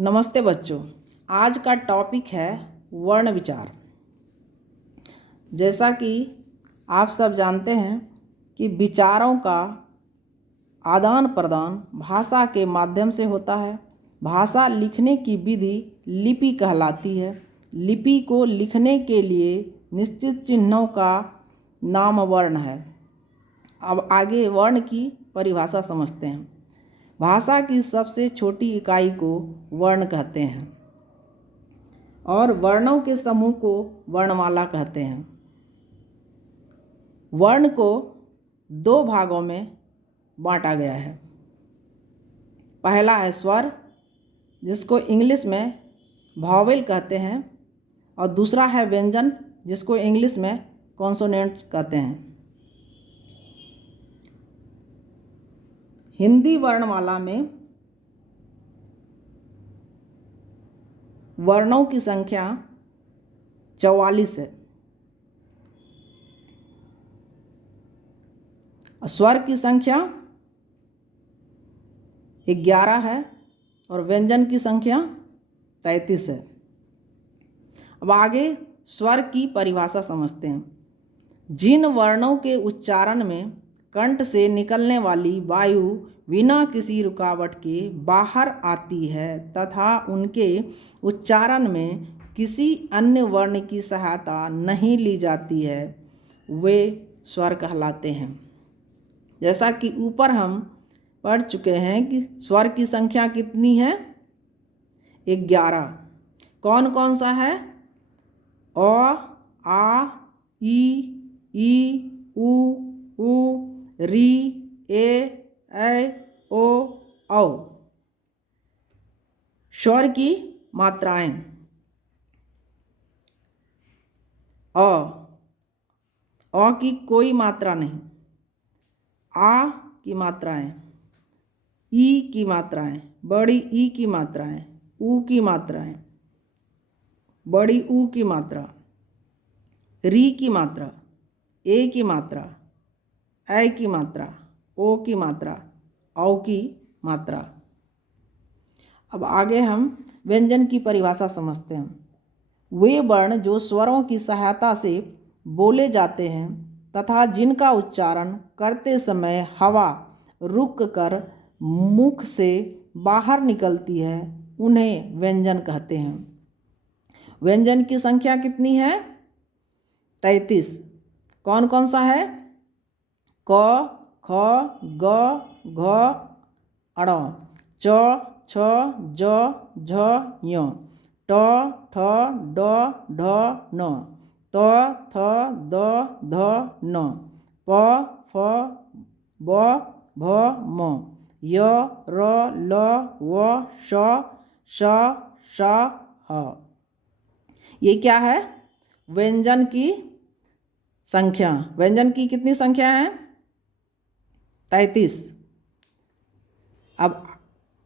नमस्ते बच्चों। आज का टॉपिक है वर्ण विचार। जैसा कि आप सब जानते हैं कि विचारों का आदान प्रदान भाषा के माध्यम से होता है। भाषा लिखने की विधि लिपि कहलाती है। लिपि को लिखने के लिए निश्चित चिन्हों का नाम वर्ण है। अब आगे वर्ण की परिभाषा समझते हैं। भाषा की सबसे छोटी इकाई को वर्ण कहते हैं और वर्णों के समूह को वर्णमाला कहते हैं। वर्ण को दो भागों में बांटा गया है। पहला है स्वर, जिसको इंग्लिश में वॉवेल कहते हैं, और दूसरा है व्यंजन, जिसको इंग्लिश में कॉन्सोनेंट कहते हैं। हिंदी वर्णमाला में वर्णों की संख्या 44 है। स्वर की संख्या 11 है और व्यंजन की संख्या 33 है। अब आगे स्वर की परिभाषा समझते हैं। जिन वर्णों के उच्चारण में कंठ से निकलने वाली वायु बिना किसी रुकावट के बाहर आती है तथा उनके उच्चारण में किसी अन्य वर्ण की सहायता नहीं ली जाती है, वे स्वर कहलाते हैं। जैसा कि ऊपर हम पढ़ चुके हैं कि स्वर की संख्या कितनी है? 11। कौन कौन सा है? अ, आ, ई, उ, री, ए, ओ, औ। स्वर की मात्राएं। अ की कोई मात्रा नहीं। आ की मात्राएं, ई की मात्राएं, बड़ी ई की मात्राएं, ऊ की मात्राएं, बड़ी ऊ की मात्रा, री की मात्रा, ए की मात्रा, ऐ की मात्रा, ओ की मात्रा, औ की मात्रा। अब आगे हम व्यंजन की परिभाषा समझते हैं। वे वर्ण जो स्वरों की सहायता से बोले जाते हैं तथा जिनका उच्चारण करते समय हवा रुक कर मुख से बाहर निकलती है, उन्हें व्यंजन कहते हैं। व्यंजन की संख्या कितनी है? 33। कौन कौन सा है? क, ख, ग, घ, ङ, च, छ, ज, झ, ञ, ट, ठ, ड, ढ, न, त, थ, द, ध, न, प, फ, ब, भ, म, य, र, ल, व, श, श, ह। ये क्या है? व्यंजन की संख्या। व्यंजन की कितनी संख्या है? 33। अब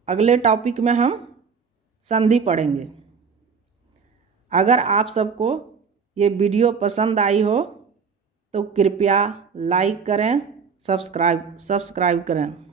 अगले टॉपिक में हम संधि पढ़ेंगे। अगर आप सबको ये वीडियो पसंद आई हो तो कृपया लाइक करें, सब्सक्राइब करें।